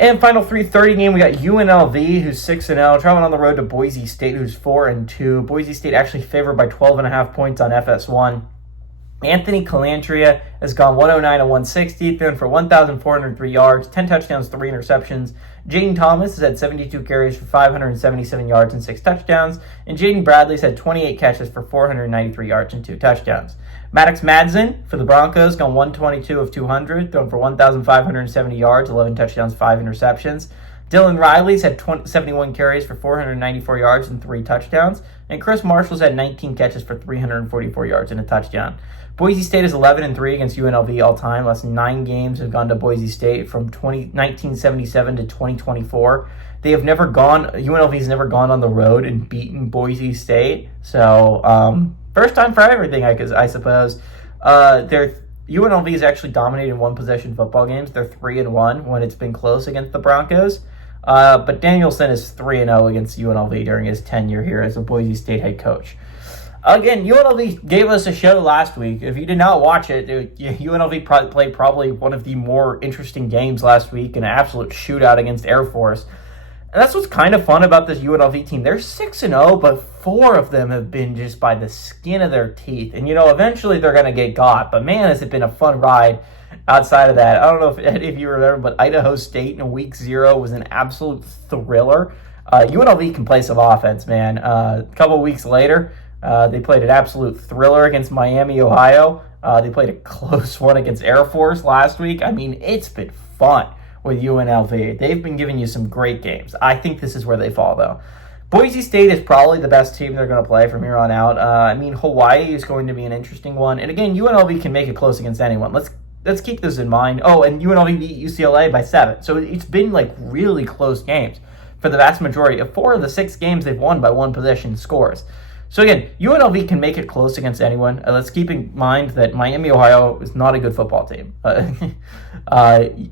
And final 3:30 game, we got UNLV, who's 6-0, traveling on the road to Boise State, who's 4-2. Boise State actually favored by 12.5 points on FS1. Anthony Calantria has gone 109 and 160, thrown for 1,403 yards, 10 touchdowns, 3 interceptions. Jaden Thomas has had 72 carries for 577 yards and 6 touchdowns. And Jaden Bradley's had 28 catches for 493 yards and 2 touchdowns. Maddox Madsen for the Broncos gone 122 of 200, thrown for 1,570 yards, 11 touchdowns, 5 interceptions. Dylan Riley's had 71 carries for 494 yards and 3 touchdowns. And Chris Marshall's had 19 catches for 344 yards and a touchdown. Boise State is 11-3 against UNLV all time. Last 9 games have gone to Boise State from 1977 to 2024. They have never gone, UNLV's never gone on the road and beaten Boise State. So, first time for everything, I suppose. UNLV has actually dominated one-possession football games. They're 3-1 when it's been close against the Broncos. But Danielson is 3-0 against UNLV during his tenure here as a Boise State head coach. Again, UNLV gave us a show last week. If you did not watch it, UNLV played probably one of the more interesting games last week, an absolute shootout against Air Force. And that's what's kind of fun about this UNLV team. They're 6-0, but 4 of them have been just by the skin of their teeth. And, eventually they're going to get got. But, man, has it been a fun ride outside of that. I don't know if you remember, but Idaho State in week 0 was an absolute thriller. UNLV can play some offense, man. A couple weeks later, they played an absolute thriller against Miami, Ohio. They played a close one against Air Force last week. I mean, it's been fun with UNLV. They've been giving you some great games. I think this is where they fall, though. Boise State is probably the best team they're going to play from here on out. Hawaii is going to be an interesting one. And again, UNLV can make it close against anyone. Let's keep this in mind. Oh, and UNLV beat UCLA by 7. So it's been really close games for the vast majority. Of 4 of the 6 games they've won by 1 possession scores. So again, UNLV can make it close against anyone. Let's keep in mind that Miami, Ohio is not a good football team.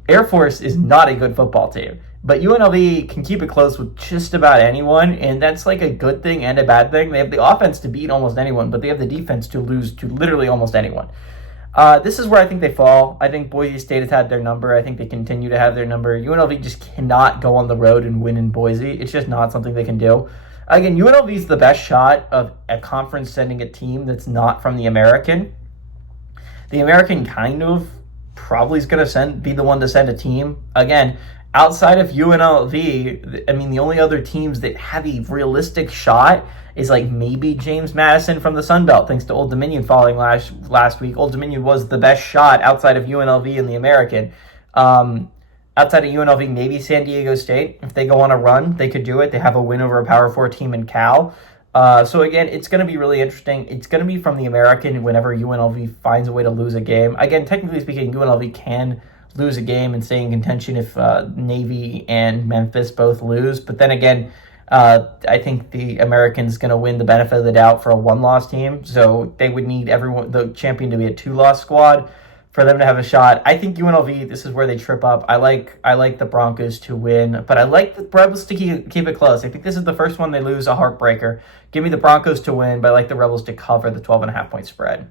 Air Force is not a good football team. But UNLV can keep it close with just about anyone, and that's like a good thing and a bad thing. They have the offense to beat almost anyone, but they have the defense to lose to literally almost anyone. This is where I think they fall. I think Boise State has had their number. I think they continue to have their number. UNLV just cannot go on the road and win in Boise. It's just not something they can do. Again, UNLV is the best shot of a conference sending a team that's not from the American. The American kind of probably is going to be the one to send a team. Again, outside of UNLV, the only other teams that have a realistic shot is like maybe James Madison from the Sun Belt, thanks to Old Dominion falling last week. Old Dominion was the best shot outside of UNLV and the American. Outside of UNLV, maybe San Diego State. If they go on a run, they could do it. They have a win over a Power 4 team in Cal. So again, it's going to be really interesting. It's going to be from the American whenever UNLV finds a way to lose a game. Again, technically speaking, UNLV can lose a game and stay in contention if Navy and Memphis both lose. But then again, I think the American's going to win the benefit of the doubt for a 1-loss team. So they would need the champion to be a 2-loss squad for them to have a shot. I think UNLV, this is where they trip up. I like the Broncos to win, but I like the Rebels to keep it close. I think this is the first one they lose, a heartbreaker. Give me the Broncos to win, but I like the Rebels to cover the 12.5 point spread.